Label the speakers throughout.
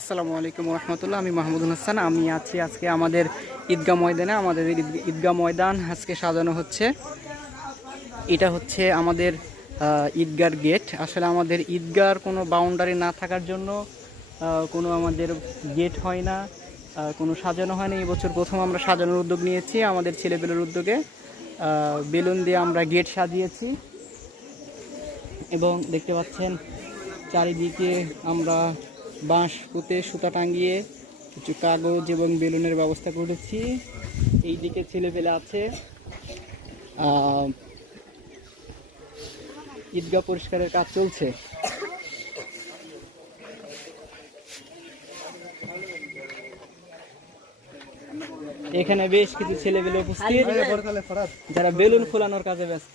Speaker 1: আসসালামু আলাইকুম রহমতুল্লাহ আমি মাহমুদুল হাসান, আমি আছি আজকে আমাদের ঈদগাহ ময়দানে। আমাদের ঈদ- ঈদগাহ ময়দান আজকে সাজানো হচ্ছে। এটা হচ্ছে আমাদের ঈদগার গেট। আসলে আমাদের ঈদগার কোনো বাউন্ডারি না থাকার জন্য কোনো আমাদের গেট হয় না কোনো সাজানো হয় না। এই বছর প্রথম আমরা সাজানোর উদ্যোগ নিয়েছি আমাদের ছেলেপেলের উদ্যোগে। বেলুন দিয়ে আমরা গেট সাজিয়েছি। এবং দেখতে পাচ্ছেন, চারিদিকে আমরা বাঁশ পুঁতে সুতা টাঙিয়ে কিছু কাগজ এবং বেলুনের ব্যবস্থা করেছি এই দিকে ছেলেপেলে আছে। ঈদগাহ পরিষ্কারের কাজ চলছে। এখানে বেশ কিছু ছেলেপেলে উপস্থিত যারা বেলুন ফোলানোর কাজে ব্যস্ত।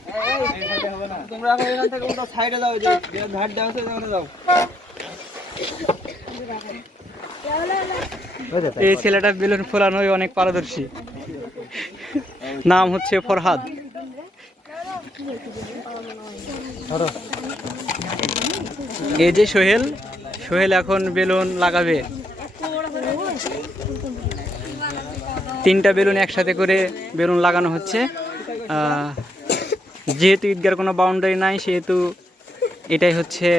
Speaker 1: এই ছেলেটা বেলুন ফোলানোয় অনেক পারদর্শী। নাম হচ্ছে ফরহাদ। এই যে সোহেল সোহেল এখন বেলুন লাগাবে। তিনটা বেলুন একসাথে করে বেলুন লাগানো হচ্ছে। যেহেতু ঈদগার কোনো বাউন্ডারি নাই সেহেতু এটাই হচ্ছে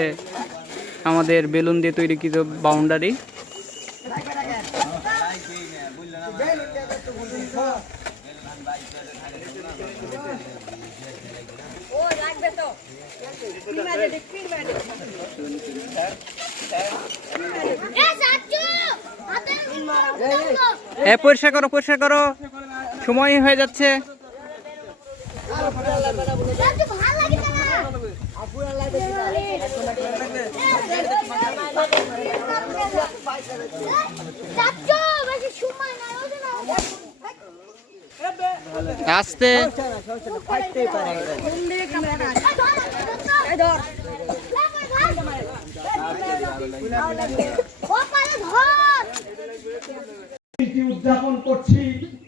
Speaker 1: আমাদের বেলুন দিয়ে তৈরিকৃত বাউন্ডারি পরিষ্কার করো পরিষ্কার করো। সময় হয়ে যাচ্ছে। আস্তে।
Speaker 2: উদযাপন করছি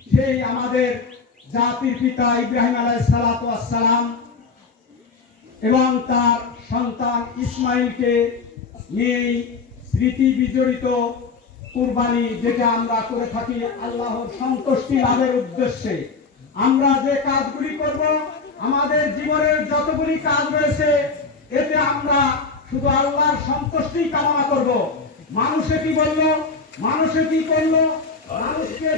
Speaker 2: সেই আমাদের জাতির পিতা ইব্রাহিম আলাই সালাম এবং তার সন্তান ইসমাইলকে নিয়েই স্মৃতি বিজড়িত কুরবানি যেটা আমরা করে থাকি আল্লাহর সন্তুষ্টি লাভের উদ্দেশ্যে। আমরা যে কাজগুলি করব, আমাদের জীবনের যতগুলি কাজ রয়েছে, এতে আমরা শুধু আল্লাহর সন্তুষ্টি কামনা করব। মানুষে কি বলল? মানুষে কি করল? মানুষকে